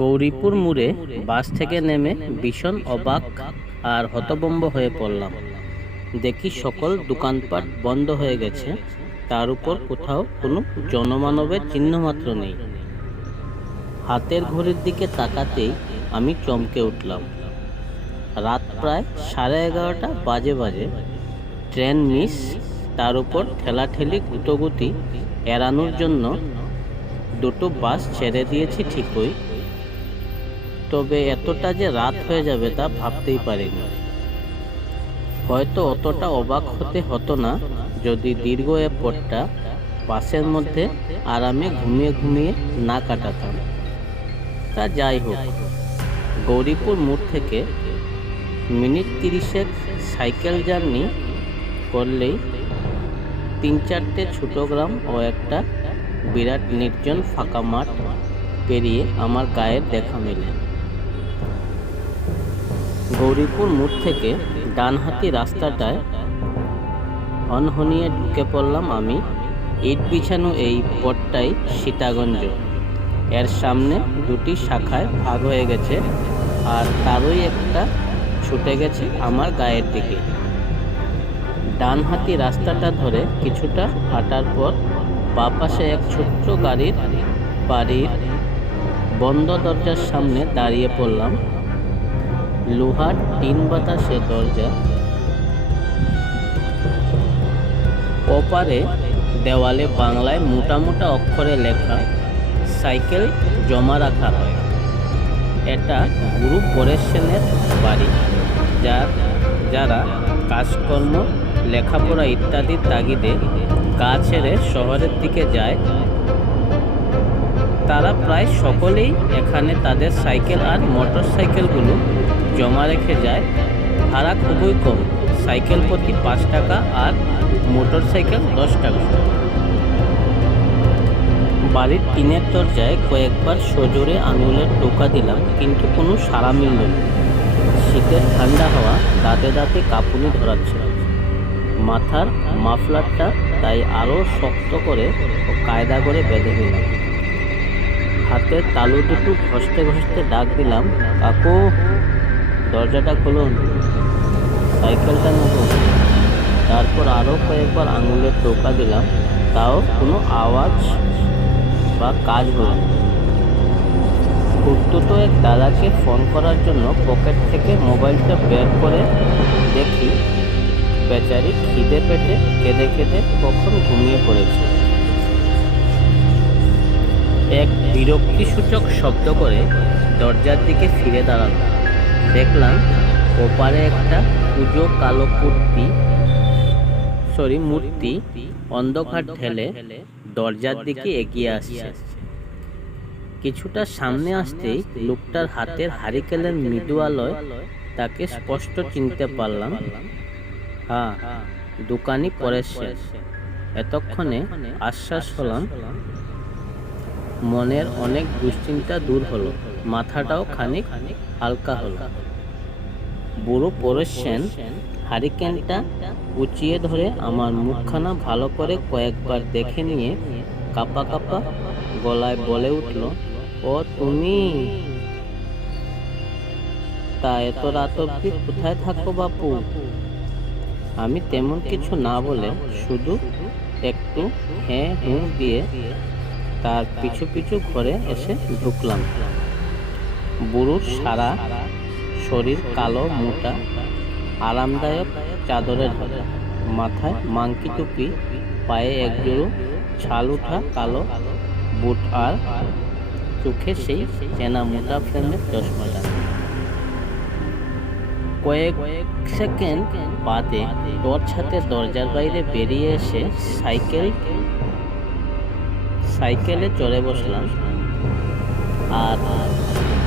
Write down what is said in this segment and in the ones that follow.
গৌরীপুর মোড়ে বাস থেকে নেমে ভীষণ অবাক আর হতভম্ব হয়ে পড়লাম। দেখি সকল দোকানপাট বন্ধ হয়ে গেছে, তার উপর কোথাও কোনো জনমানবের চিহ্নমাত্র নেই। হাতের ঘড়ির দিকে তাকাতেই আমি চমকে উঠলাম। রাত প্রায় সাড়ে এগারোটা বাজে বাজে। ট্রেন মিস, তার উপর ঠেলাঠেলি গুটোগুটি এড়ানোর জন্য দুটো বাস ছেড়ে দিয়েছি ঠিকই। তবে এতটা যে রাত হয়ে যাবে তা ভাবতেই পারিনি। হয়তো অতটা অবাক হতে হতো না, যদি দীর্ঘ এ পথটা বাসের মধ্যে আরামে ঘুমিয়ে ঘুমিয়ে না কাটাতাম। তা যাই হোক, গৌরীপুর মোড় থেকে মিনিট তিরিশেক সাইকেল জার্নি করলেই তিন চারটে ছোটো গ্রাম ও একটা বিরাট নির্জন ফাঁকা মাঠ পেরিয়ে আমার গায়ের দেখা মেলে। গৌরীপুর মোড় থেকে ডানহাতি রাস্তাটায় অনহনিয়ে ঢুকে পড়লাম আমি। ইট বিছানো এই পথটাই সীতাগঞ্জ। এর সামনে দুটি শাখায় ভাগ হয়ে গেছে আর তারই একটা ছুটে গেছে আমার গায়ের দিকে। ডানহাতি রাস্তাটা ধরে কিছুটা হাঁটার পর বাঁ পাশে এক ছোট্ট গাড়ির বাড়ির বন্ধ দরজার সামনে দাঁড়িয়ে পড়লাম। লোহার টিন বাতাসে দরজা। ওপারে দেওয়ালে বাংলায় মোটা মোটা অক্ষরে লেখা, সাইকেল জমা রাখা হয়। এটা গুরু পরেশ সেনের বাড়ি, যার, যারা কাজকর্ম, লেখাপড়া ইত্যাদির তাগিদে গা ছেড়ে শহরের দিকে যায়, তারা প্রায় সকলেই এখানে তাদের সাইকেল আর মোটর সাইকেলগুলো জমা রেখে যায়, ভাড়া খুবই কম। সাইকেল প্রতি পাঁচ টাকা আর মোটর সাইকেল দশ টাকা। বাড়ির টিনের দরজায় কয়েকবার সজোরে আঙুলের টোকা দিলাম, কিন্তু কোনো সাড়া মিলল না। শীতের ঠান্ডা হওয়া দাঁতে দাঁতে কাঁপুনি ধরাচ্ছে। মাথার মাফলারটা তাই আরও শক্ত করে ও কায়দা করে বেঁধে দিলাম হাতের তালু দুটো ঘষতে ঘষতে ডাক দিলাম, কাকু দরজাটা খুলুন। সাইকেলটা নেব তারপর আরও কয়েকবার আঙুলের টোকা দিলাম। তাও কোনো আওয়াজ বা কাজ হল খুঁড়তুতো এক দাদাকে ফোন করার জন্য পকেট থেকে মোবাইলটা বের করে দেখি বেচারি খিদে পেটে, কেঁদে কেঁদে কখন ঘুমিয়ে পড়েছে। এক বিরক্তিসূচক শব্দ করে দরজার দিকে ফিরে দাঁড়াল। দেখলাম ওপারে একটা পুজো কালো কুর্তি, সরি, মূর্তি অন্ধকার ঢেলে দরজার দিকে এগিয়ে আসছে কিছুটা সামনে আসতেই লোকটার হাতের হারিকেলের মৃদু আলোয় তাকে স্পষ্ট চিনতে পারলাম হ্যাঁ দোকানি পরেশ। এতক্ষণে আশ্বাস হলাম মনের অনেক দুশ্চিন্তা দূর হলো। মাথাটাও খানিক হালকা হলো। বুড়ো পরেশ সেন হারিকেনটা উঁচিয়ে ধরে আমার মুখখানা ভালো করে কয়েকবার দেখে নিয়ে কাপা কাপা গলায় বলে উঠল, ও তুমি? তা এত রাত অব্দি কোথায় থাকো বাপু? আমি তেমন কিছু না বলে শুধু একটু হ্যাঁ হুঁ দিয়ে তার পিছু পিছু ঘরে এসে ঢুকলাম। বুড়োর সারা শরীর কালো, মোটা, আরামদায়ক চাদরে ঢাকা মাথায় মাংকি টুপি, পায়ে একজোড়ো ছাল উঠা কালো বুট আর চোখে সেই চেনা মোটা ফ্রেমের চশমাটা। কয়েক সেকেন্ড বাদে টর্চ হাতে দরজার বাইরে বেরিয়ে এসে সাইকেল সাইকেলে চড়ে বসলাম। আর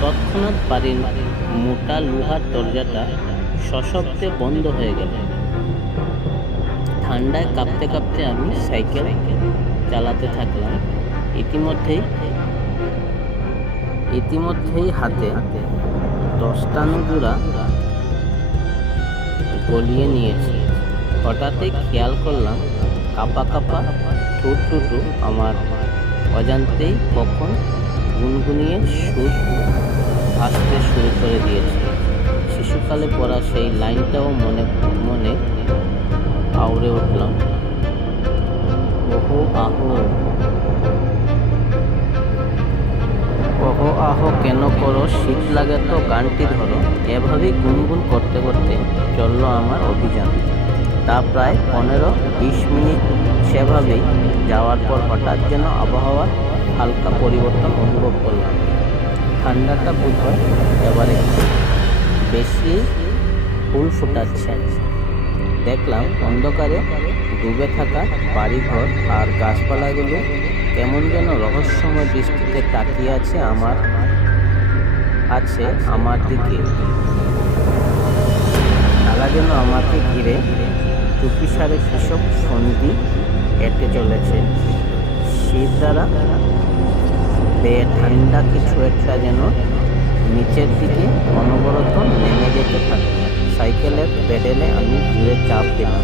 তৎক্ষণাৎ বাড়ির মোটা লোহার দরজাটা সশব্দে বন্ধ হয়ে গেল। ঠান্ডায় কাঁপতে কাঁপতে আমি সাইকেল চালাতে থাকলাম। ইতিমধ্যেই ইতিমধ্যেই হাতে দশটানো জোড়া গলিয়ে নিয়েছি। হঠাৎই খেয়াল করলাম, কাপা কাপা ঠোঁট দুটো আমার অজান্তেই কখন গুনগুনিয়ে সুর আসতে শুরু করে দিয়েছে। শিশুকালে পড়া সেই লাইনটাও মনে মনে আউড়ে উঠলাম ওহো আহো। ওহো আহো কেন করো? শীত লাগে তো, গানটি ধরো। এভাবেই গুনগুন করতে করতে চলল আমার অভিযান। তা প্রায় পনেরো বিশ মিনিট সেভাবেই যাওয়ার পর হঠাৎ যেন আবহাওয়ার হালকা পরিবর্তন অনুভব করলাম। ঠান্ডাটা বোধ হয় এবারে বেশি ফুল ফুটাচ্ছে। দেখলাম অন্ধকারে ডুবে থাকা বাড়িঘর আর গাছপালাগুলো কেমন যেন রহস্যময় দৃষ্টিতে তাকিয়ে আছে আমার আছে আমার দিকে। তারা যেন আমাকে ঘিরে চুপিসারে কৃষক সন্ধি হেঁটে চলেছে। শীত দ্বারা বেয়ে ঠান্ডা কিছু একটা যেন নিচের দিকে অনবরত নেমে যেতে থাকে। সাইকেলের পেডেলে আমি জুড়ে চাপ দিলাম।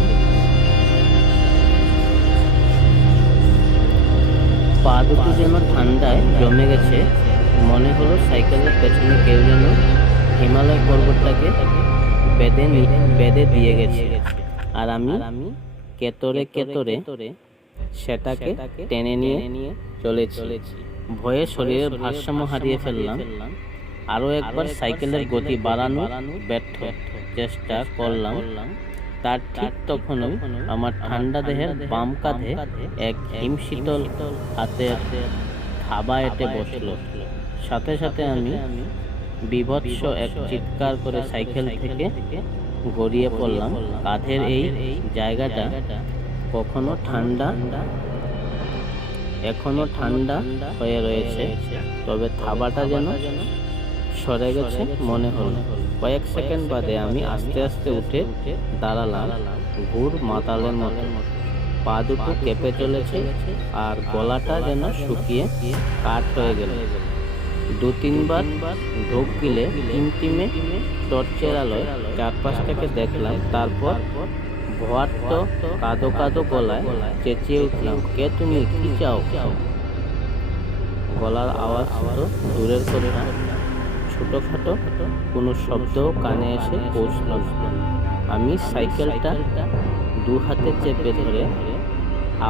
পা দুটো যেন ঠান্ডায় জমে গেছে, মনে হলো সাইকেলের পেছনে কেউ যেন হিমালয় পর্বতটাকে বেঁধে বেঁধে দিয়ে গেছে। আর আমি কেতরে কেতরে সেটাকে টেনে নিয়ে চলে চলেছি। ভয়ে শরীরের ভারসাম্য হারিয়ে ফেললাম। আরও একবার সাইকেলের গতি বাড়ানোর ব্যর্থ। চেষ্টা করলাম। তার ঠিক তখনই আমার ঠান্ডা দেহের বাম কাঁধে এক হিমশীতল হাতের থাবা এটে বসল। সাথে সাথে আমি বিভৎস এক চিৎকার করে সাইকেল থেকে গড়িয়ে পড়লাম। কাঁধের এই জায়গাটা কখনো ঠান্ডা এখনও ঠান্ডা হয়ে রয়েছে। তবে থাবাটা যেন সরে গেছে মনে হলো। কয়েক সেকেন্ড বাদে আমি আস্তে আস্তে উঠে দাঁড়ালাম। ঘুর মাতালের মতো। পা দুটো কেঁপে চলেছে আর গলাটা যেন শুকিয়ে কাঠ হয়ে গেল। দু তিনবার ঢোক গিলে টিমটিমে টর্চের আলোয় চারপাশটাকে দেখলাম, তারপর ভয়ার্ত কাদো কাদো গলায় চেঁচিয়ে উঠলাম, কে তুমি? কি চাও? গলার আওয়াজ তো দূরের কথা, ছোটোখাটো কোনো শব্দ কানে এসে পৌঁছল আমি সাইকেলটা দু হাতে চেপে ধরে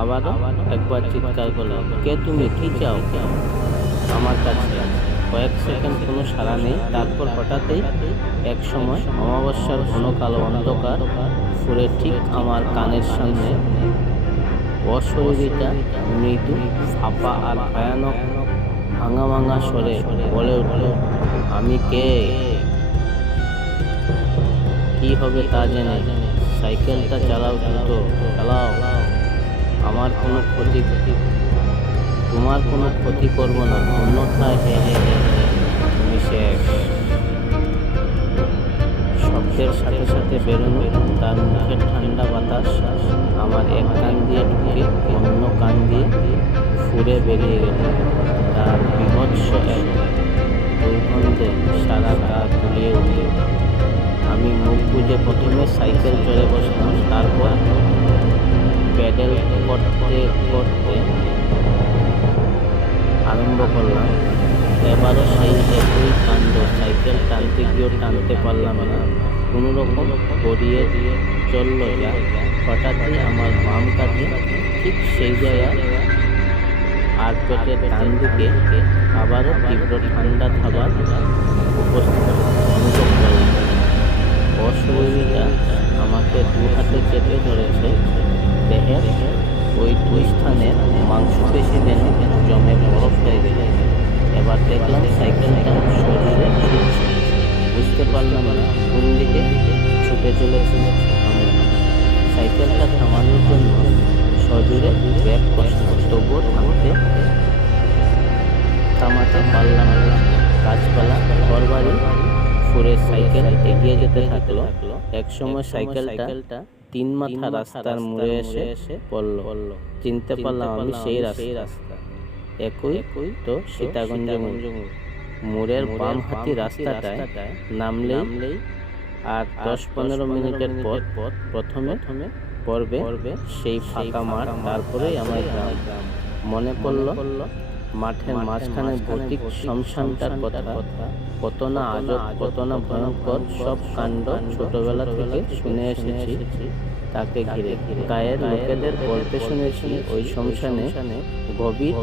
আবারও একবার চিৎকার করলাম, কে তুমি? কি চাও? আমার কাছে কয়েক সেকেন্ড কোনো সাড়া নেই। তারপর হঠাৎই এক সময় অমাবস্যার ঘন কালো অন্ধকার ফুরে ঠিক আমার কানের সামনে অশরীরিটা মৃদু, ফাঁপা আর ভয়ানক ভাঙা ভাঙা স্বরে বলে উঠল, আমি কে? কি হবে তা জেনে সাইকেলটা চালাও দ্রুত, চালাও। আমার কোনো ক্ষতি ক্ষতি তোমার কোনো ক্ষতি করব না, অন্যথায় হে হে হে তুমি শেষ শব্দের সাথে সাথে বেরোনো, তার মুখের ঠান্ডা বাতাস, আমার এক কান দিয়ে ঢুকে অন্য কান দিয়ে ফুরে বেরিয়ে গেল। তার বিভৎস এক দুর্গন্ধে সারা গা গুলিয়ে উঠল। আমি মুখ বুঝে প্রথমে সাইকেল চলে বসলাম, তারপর প্যাডেল করতে করতে আরম্ভ করলাম। এবারও সেই একই কাণ্ড সাইকেল টানতে গিয়েও টানতে পারলাম না। কোনো রকম গড়িয়ে দিয়ে চলল যা হঠাৎই আমার বাম কাঁধে ঠিক সেই জায়গায় আর পেটের ডান দিকে আবারও তীব্র ঠান্ডা থাবার উপস্থিত অনুভব করলাম। অশরীরটা আমাকে দু হাতে চেপে ধরেছে দেহের ওই দুই স্থানের মাংসপেশি যেন জমে বরফ হয়ে গেল। এবার দেখলাম সাইকেলটা শরীরে ছুটছে বুঝতে পারলাম না কোন দিকে ছুটে চলেছে সাইকেলটা থামানোর জন্য সজোরে ব্যাগ কষ্ট তবুও থামতে থামাতে পারলাম না। গাছপালা ঘরবাড়ি ফুরে সাইকেল এগিয়ে যেতে থাকল। একসময় সাইকেলটা তিন মাথা রাস্তার মোড়ে এসে এসে পড়ল। চিনতে পারলাম আমি সেই রাস্তা। একই একই তো সীতাগঞ্জ মোড়। মোড়ের বাম হাতি রাস্তাটায় নামলে নামলেই আর দশ পনেরো মিনিটের পর প্রথমে পড়বে সেই ফাঁকা মাঠ তারপরেই আমার গ্রাম। মনে পড়ল মাঠের মাঝখানে ভৌতিক শ্মশানটার কথা। কত না আজব কত না ভয়ঙ্কর সব কাণ্ড ছোটবেলা থেকে শুনে এসেছি। তাকে ঘিরে। গায়ের লোকেদের বলতে শুনেছি ওই শ্মশানে গভীর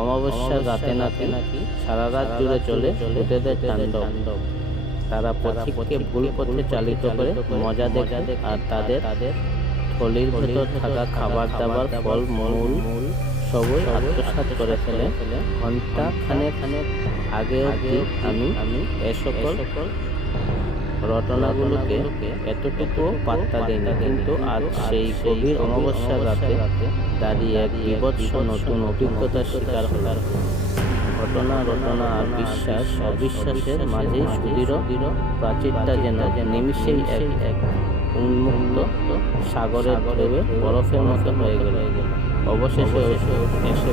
অমাবস্যার রাতে নাকি নাকি সারা রাত জুড়ে চলে ভূতেদের তাণ্ডব। তারা পথিককে ভুল পথে চালিত করে মজা দেখে আর তাদের তাদের থলির ভেতর থাকা খাবার দাবার ফল মূল সবই আত্মসাৎ করে ফেলে। ঘণ্টা খানে খানে আগে অবধি আমি আমি এ সকল রটনাগুলোকে এতটুকু পাত্তা দিইনি। কিন্তু আজ সেই গভীর অমাবস্যার রাতে দাঁড়িয়ে এক বিভৎস নতুন অভিজ্ঞতার শিকার হলার ঘটনা রটনা আর বিশ্বাস অবিশ্বাসের মাঝেই সুদৃঢ় প্রাচীরটা যেন নিমিষেই এক। এক। উন্মুক্ত সাগরের ঢেউয়ে বরফের মতো হয়ে গেল। অবশেষে এসে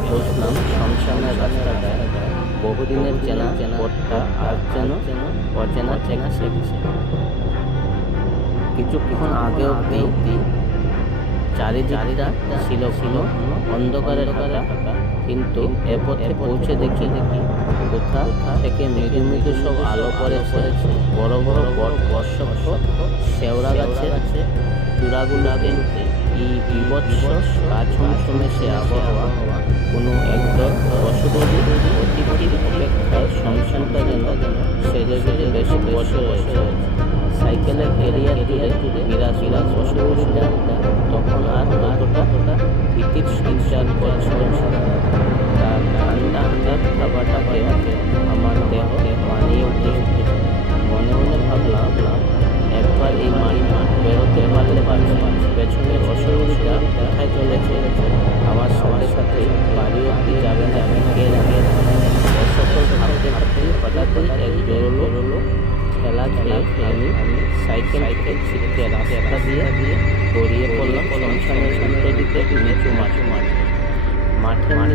বসলাম শ্মশানের রাস্তাটায়। বহুদিনের চেনা চেনা পথটা আর যেন অচেনা চেনা শেখছে কিছুক্ষণ আগে অব্দি চারিদিকটা ছিল ছিল অন্ধকারে ঢাকা কিন্তু এ পথে পৌঁছে দেখি দেখি কোথা থেকে মৃদু মৃদু সব আলো পড়েছে। বড় বড় বট বর্ষক্ষ শেওড়া গাছের চূড়াগুলোতে কি বিভৎস গাছমসমে সে আবহাওয়া। কোনো একদল অশুভজি অতিথির অপেক্ষায় সংসারটা যেন সেজে বেশ বসে রয়েছে। সাইকেলের কেরিয়ার তুলে তুলে বিরাজ বিরাজ অসুবিধা তখন আর ততটা ভীতির সঞ্চার করছিল না তার ঠান্ডা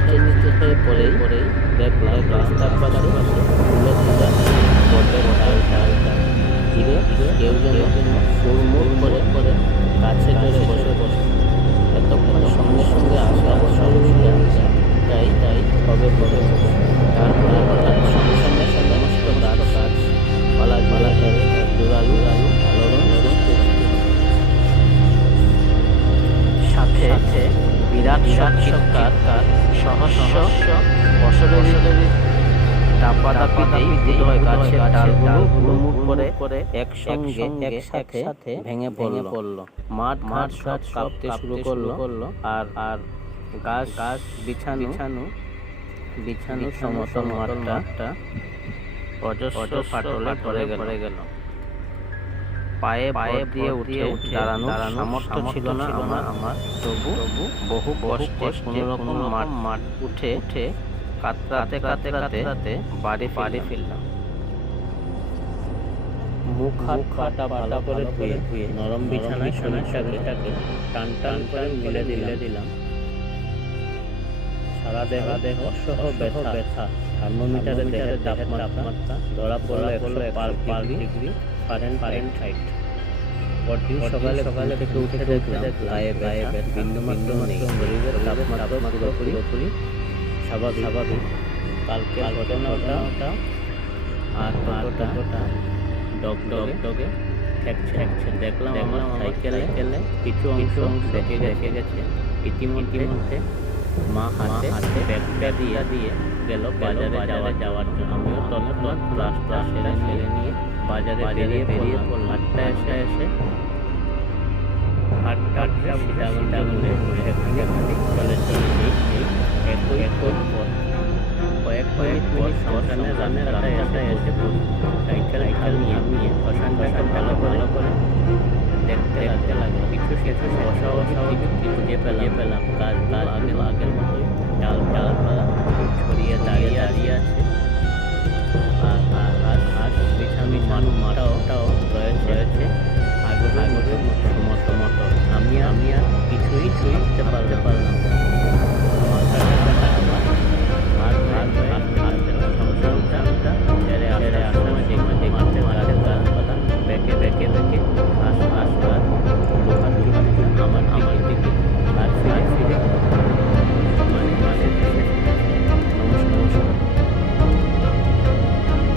মাঠের নিচে হয়ে পড়ে পড়ে দেখলাম রাস্তার পাশে ঘিরে কেউ যেন সুরমুর করে করে গাছে চড়ে বসে বসে। এতক্ষণ সঙ্গে সঙ্গে আসা অসুবিধা তাই তাই হবে হবে। তারপরে হঠাৎ সঙ্গে সঙ্গে সমস্ত গাছ গাছ পালা পালা ধরে জোরালু আলু আলোড়ন সাথে বিরাট চিৎকার সহস্র অসরী দাপাদাপিতেই বোধহয় গাছের ডালগুলো হুড়মুড় করে করে একসঙ্গে একসাথে ভেঙে ভেঙে পড়ল। মাঠ মাঠ সব কাঁপতে শুরু করল। করল। আর আর গাছ গাছ বিছানো বিছানো বিছানো সমতল মাঠটা অজস্র ফাটলে গেল। গেল। পায়ে পায়ে দিয়ে উঠে উঠে দাঁড়ানো সামর্থ্য ছিল না আমার আমার তবু তবু বহু কষ্টে কোনো রকম মাঠ মাঠ উঠে উঠে কাতরাতে কাতরাতে কাতরাতে বাড়ি বাড়ি ফিরলাম। মুখ হাত পাটা পাটা করে ধুয়ে ধুয়ে নরম বিছানায় শরীরটাকে টান টান করে মিলে দিলে দিলাম। সারা দেহ দেহ অসহ ব্যথা। ব্যথা। থার্মোমিটারে দেহের তাপমাত্রা ধরা পড়ল একশো পার ডিগ্রি। ফারেন ফারেন হাইট পরদিন সকালে সকালে থেকে উঠে দেখলাম গায়ে গায়ে বিন্দু মাত্র নেই। শরীরের তাপমাত্রা পুরোপুরি পুরোপুরি স্বাভাবিক। স্বাভাবিক। কালকে ঘটনাটা আর কতটা? ডগ ডগ ডগে ঠেকছে দেখলাম আমার সাইকেলে সাইকেলে কিছু অংশ দেখে দেখে গেছে। ইতিমধ্যে মা হাতে হাতে ব্যাগটা দিয়ে দিয়ে গেল বাজারে যাওয়া যাওয়ার জন্য। আমিও তৎক্ষণাৎ রাস্তা সেরে সেরে নিয়ে বাজারে বেরিয়ে বেরিয়ে আটটা এসে এসে আটটা সীতাগুন্ডা গুলে সেখানে খানিক চলে চলে এই এই একই একই পথ কয়েক কয়েক পর শ্মশানের রানের রাস্তায় এসে এসে সাইকেল সাইকেল নিয়ে নিয়ে শ্মশানটাকে ভালো ভালো করে দেখতে দেখতে লাগল কিছু কিছু বসা বসা কিছু খুঁজে পেলাম পেলাম গাছ গাছ আগের আগের মতোই ডাল ডাল পালা ছড়িয়ে দাঁড়িয়ে দাঁড়িয়ে আছে Mano, mano.